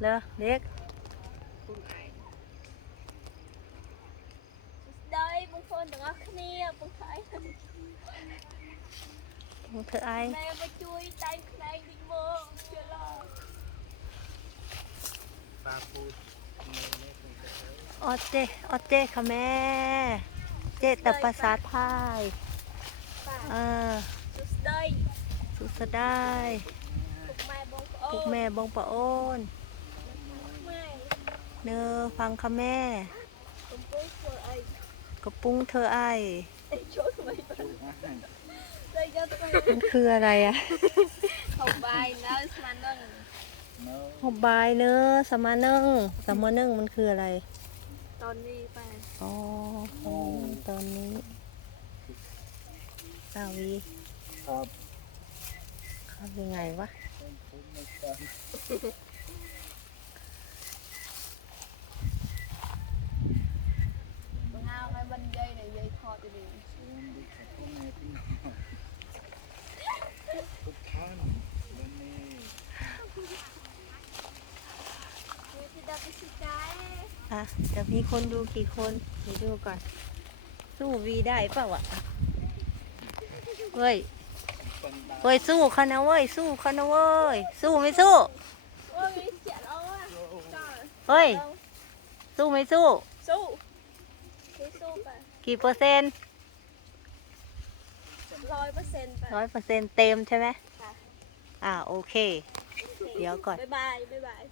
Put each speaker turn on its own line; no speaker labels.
เลอเล็ก
đây bông phôn đừng có kia bông thái
ของเธอไอ
này mà chui tay này đi mơ chưa lo
ปลาปูในเล็กมันจะเอ้ย
ออเจออเจค่ะแม่ เจแต่ภาษาไทยเอ
bà
อ
chút đây
สุดสดาย
cục mai bông
พวก
phôn
แม่บงปะโอน
mai
เนอฟังค่ะแม่
cũng bố phơ ấy
กระปุ้งเธอไอ
chốt mày bà đây cho tôi
มันคืออะไรอะ
không bài nó mà nâng
เนาะ
หบบายเนอสมานึ่งสมานึ่งมันคืออะไร
ตอนนี้ไป
อ๋ออ๋อตอนนี้สาวี
ครับ
ครับยังไงวะ
ผมผมไม่ทราบ
บางเอาไงบันยัยเนี่ยยัยทอดไปดิ
สวัสดีครับพ่อแม่พี่น้องทุกท่านวันนี้
นี่ที่ดับไปสิใจ
อะจะมีคนดูกี่คนเดี๋ยวดูก่อน สู้วีได้เปล่าวะเฮ้ย
เป็นดาว
เฮ้ยสู้เขานะเว้ยสู้เขานะเว้ยสู้ไม่สู้
โอ้ยมีเสียแล้วอะจ้า
เฮ้ยสู้ไม่สู้
สู้สู้สู้ไป
กี่เปอร์เซ็นต์
ร้อยเปอร์เซ็นต์ไป
ร้อยเปอร์เซ็นต์เต็มใช่ไหม
ค่ะ
อ่าโอเค เดี๋ยวก่อน
บ๊ายบาย บ๊ายบาย